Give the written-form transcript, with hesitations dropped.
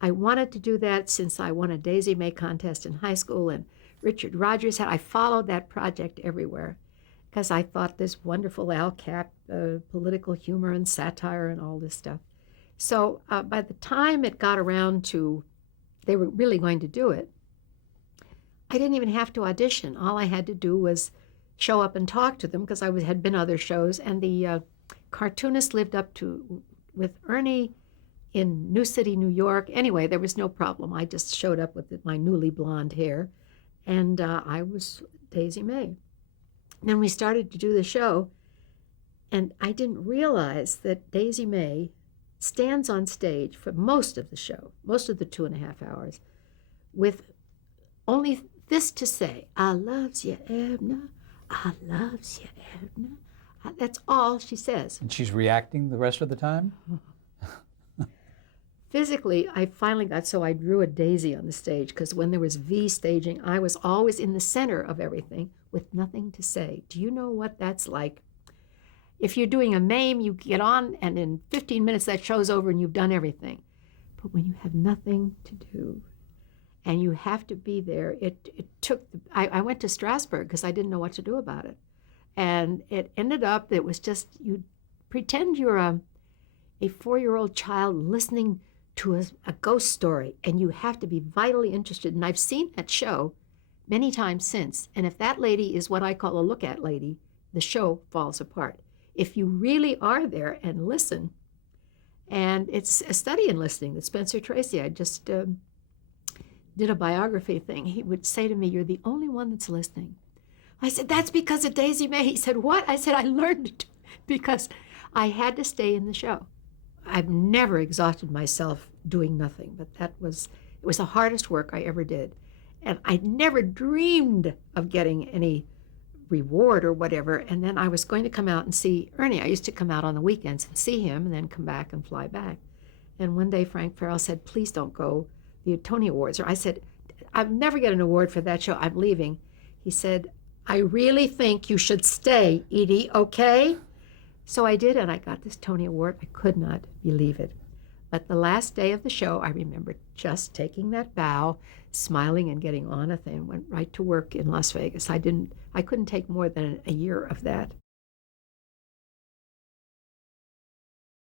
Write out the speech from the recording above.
I wanted to do that since I won a Daisy May contest in high school, and Richard Rogers had. I followed that project everywhere because I thought this wonderful Al Cap, political humor and satire and all this stuff. So by the time it got around to they were really going to do it, I didn't even have to audition. All I had to do was show up and talk to them because had been other shows, and the cartoonist lived up to with Ernie in New City, New York. Anyway, there was no problem. I just showed up with my newly blonde hair, and I was Daisy May. And then we started to do the show, and I didn't realize that Daisy May stands on stage for most of the show, most of the 2.5 hours, with only this to say, I loves you, Edna. I loves you, Edna. That's all she says. And she's reacting the rest of the time? Physically, I finally got so I drew a daisy on the stage because when there was V staging, I was always in the center of everything with nothing to say. Do you know what that's like? If you're doing a MAME, you get on and in 15 minutes that show's over and you've done everything. But when you have nothing to do and you have to be there, it took, I went to Strasbourg because I didn't know what to do about it. And it ended up, it was just, you pretend you're a 4-year-old child listening to a ghost story, and you have to be vitally interested. And I've seen that show many times since. And if that lady is what I call a look-at lady, the show falls apart. If you really are there and listen, and it's a study in listening that Spencer Tracy, I just did a biography thing. He would say to me, you're the only one that's listening. I said, that's because of Daisy May. He said, what? I said, I learned it because I had to stay in the show. I've never exhausted myself doing nothing, but it was the hardest work I ever did. And I never dreamed of getting any reward or whatever. And then I was going to come out and see Ernie. I used to come out on the weekends and see him and then come back and fly back. And one day Frank Farrell said, please don't go, the Tony Awards. Or I said, I'll never get an award for that show. I'm leaving. He said, I really think you should stay, Edie, okay? So I did, and I got this Tony Award. I could not believe it. But the last day of the show, I remember just taking that bow, smiling and getting on a thing, went right to work in Las Vegas. I couldn't take more than a year of that.